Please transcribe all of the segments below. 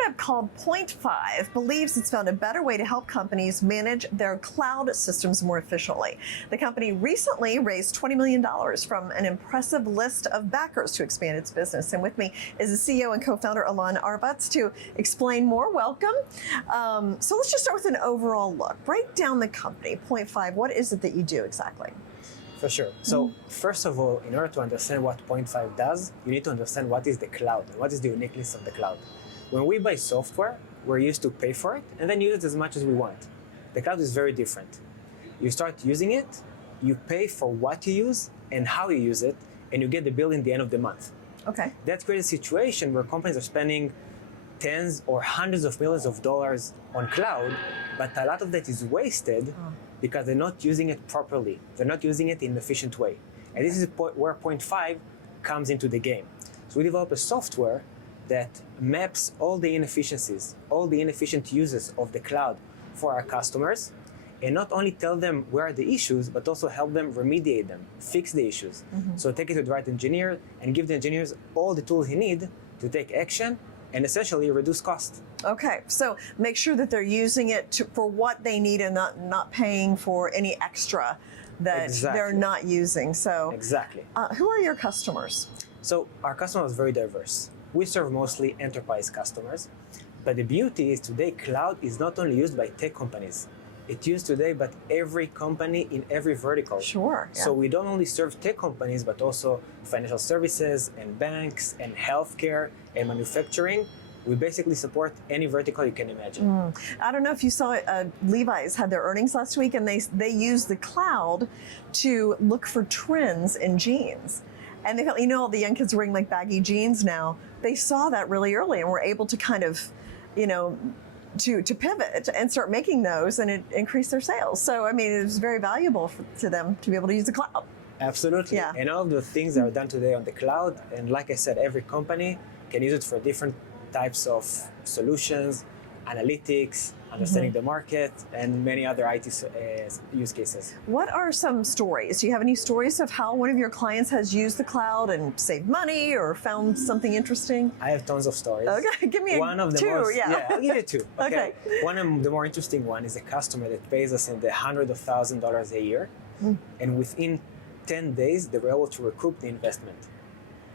startup called PointFive believes it's found a better way to help companies manage their cloud systems more efficiently. The company recently raised $20 million from an impressive list of backers to expand its business. And with me is the CEO and co-founder, Alon Arbatz, to explain more. Welcome. So let's just start with an overall look. Break down the company, PointFive. What is it that you do exactly? For sure. So first of all, in order to understand what PointFive does, you need to understand what is the cloud and what is the uniqueness of the cloud. When we buy software, we're used to pay for it and then use it as much as we want. The cloud is very different. You start using it, you pay for what you use and how you use it, and you get the bill in the end of the month. Okay. That creates a situation where companies are spending tens or hundreds of millions of dollars on cloud, but a lot of that is wasted because they're not using it properly. They're not using it in an efficient way. And this is where PointFive comes into the game. So we develop a software that maps all the inefficiencies, all the inefficient uses of the cloud for our customers, and not only tell them where are the issues, but also help them remediate them, fix the issues. So take it to the right engineer and give the engineers all the tools he needs to take action and essentially reduce cost. Okay, so make sure that they're using it for what they need and not paying for any extra that they're not using. So exactly. Who are your customers? So our customers are very diverse. We serve mostly enterprise customers, but the beauty is today cloud is not only used by tech companies. It's used today by every company in every vertical. Sure. Yeah. So we don't only serve tech companies, but also financial services and banks and healthcare and manufacturing. We basically support any vertical you can imagine. I don't know if you saw Levi's had their earnings last week, and they used the cloud to look for trends in jeans. And they felt, all the young kids are wearing like baggy jeans now. They saw that really early and were able to kind of, to pivot and start making those, and it increased their sales. So, I mean, it was very valuable to them to be able to use the cloud. Absolutely. Yeah. And all of the things that are done today on the cloud, and like I said, every company can use it for different types of solutions, analytics, understanding the market, and many other IT use cases. What are some stories? Do you have any stories of how one of your clients has used the cloud and saved money or found something interesting? I have tons of stories. Okay, give me one of the two. Most, yeah, I'll give you two. Okay. One of the more interesting one is a customer that pays us in the hundreds of thousands of dollars a year, and within 10 days they were able to recoup the investment.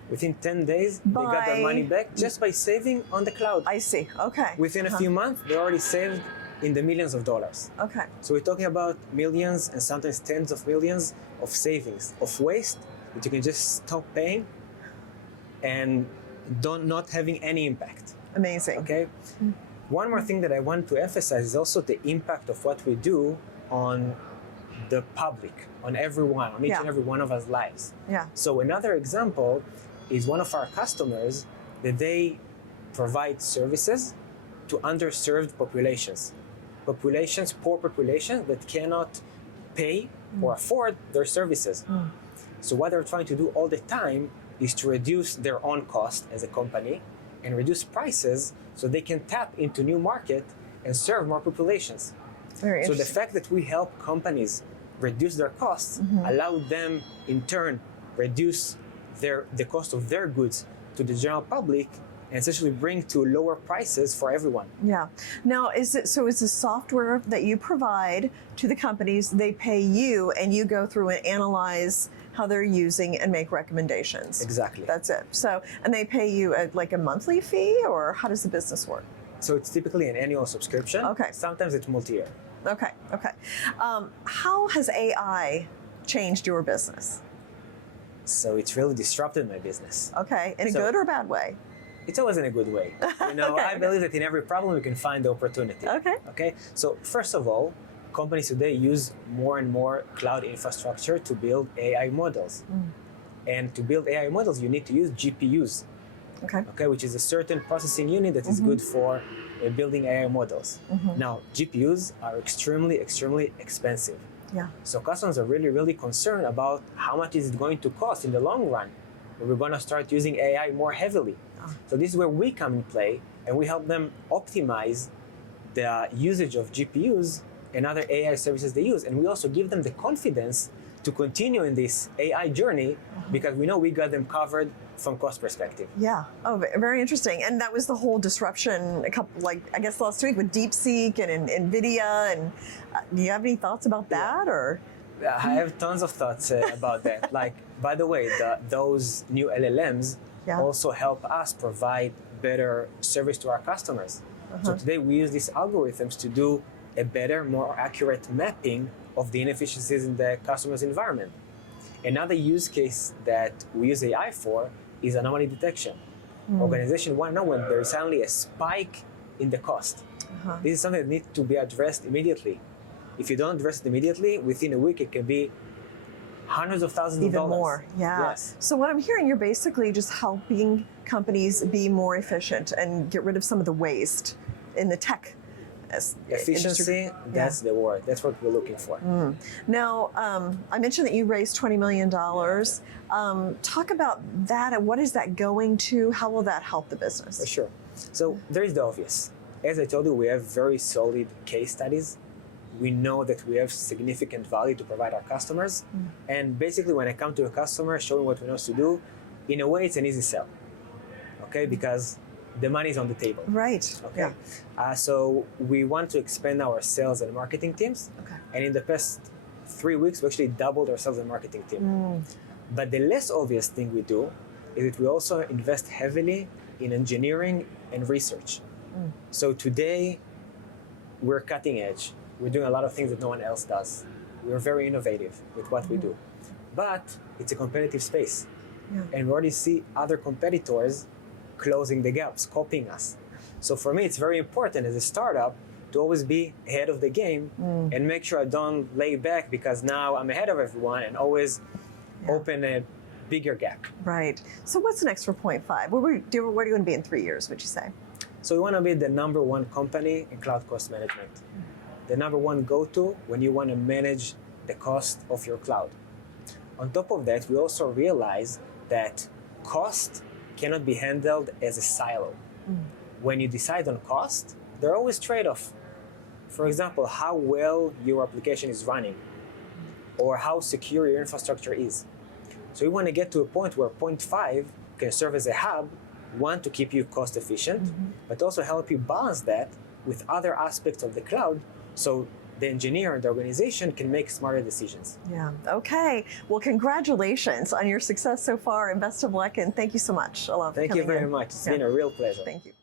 Within 10 days, they got their money back just by saving on the cloud. I see. Okay. Within a few months, they already saved in the millions of dollars. Okay. So we're talking about millions and sometimes tens of millions of savings, of waste that you can just stop paying and not having any impact. Amazing. Okay. One more thing that I want to emphasize is also the impact of what we do on the public, on everyone, on each and every one of us lives. Yeah. So another example is one of our customers that they provide services to underserved populations. Poor populations that cannot pay or afford their services. So what they're trying to do all the time is to reduce their own cost as a company and reduce prices so they can tap into new market and serve more populations. Very So interesting. the fact that we help companies reduce their costs allow them in turn reduce the cost of their goods to the general public and essentially bring to lower prices for everyone. Yeah. Now, is the software that you provide to the companies, they pay you and you go through and analyze how they're using and make recommendations? Exactly. That's it. So, and they pay you like a monthly fee, or how does the business work? So it's typically an annual subscription. Okay. Sometimes it's multi-year. Okay. Okay. How has AI changed your business? So it's really disrupted my business. Okay. In a good or bad way? It's always in a good way. Okay. I believe that in every problem we can find the opportunity. Okay. Okay. So first of all, companies today use more and more cloud infrastructure to build AI models. And to build AI models, you need to use GPUs. Okay, which is a certain processing unit that is good for building AI models. Now, GPUs are extremely expensive. Yeah. So customers are really concerned about how much is it going to cost in the long run. We're going to start using AI more heavily. So this is where we come in play, and we help them optimize the usage of GPUs and other AI services they use. And we also give them the confidence to continue in this AI journey because we know we got them covered from cost perspective. Yeah. Oh, very interesting. And that was the whole disruption a couple, like I guess last week with DeepSeek and NVIDIA. And do you have any thoughts about that, or? I have tons of thoughts about that. Like, by the way, those new LLMs also help us provide better service to our customers. So today we use these algorithms to do a better, more accurate mapping of the inefficiencies in the customer's environment. Another use case that we use AI for is anomaly detection. Organizations want to know when there is suddenly a spike in the cost. This is something that needs to be addressed immediately. If you don't address it immediately, within a week it can be hundreds of thousands of dollars. Even more, yeah. Yes. So what I'm hearing, you're basically just helping companies be more efficient and get rid of some of the waste in the tech efficiency, that's the word. That's what we're looking for. Now, I mentioned that you raised $20 million. Talk about that and what is that going to? How will that help the business? For sure. So there is the obvious. As I told you, we have very solid case studies. We know that we have significant value to provide our customers. And basically, when I come to a customer showing what we know to do, in a way, it's an easy sell. Okay, because the money is on the table. Right. Okay. So we want to expand our sales and marketing teams. Okay. And in the past 3 weeks, we actually doubled our sales and marketing team. But the less obvious thing we do is that we also invest heavily in engineering and research. So today, we're cutting edge. We're doing a lot of things that no one else does. We're very innovative with what we do. But it's a competitive space. And we already see other competitors closing the gaps, copying us. So for me, it's very important as a startup to always be ahead of the game and make sure I don't lay back because now I'm ahead of everyone and always open a bigger gap. Right. So what's next for PointFive? Where are you going to be in 3 years, would you say? So we want to be the #1 company in cloud cost management. The #1 go-to when you want to manage the cost of your cloud. On top of that, we also realize that cost cannot be handled as a silo. When you decide on cost, there are always trade-offs. For example, how well your application is running or how secure your infrastructure is. So we want to get to a point where PointFive can serve as a hub, one, to keep you cost efficient, but also help you balance that with other aspects of the cloud so the engineer and the organization can make smarter decisions. Yeah. Okay. Well, congratulations on your success so far and best of luck. And thank you so much, Alav. Thank you very much. It's been a real pleasure. Thank you.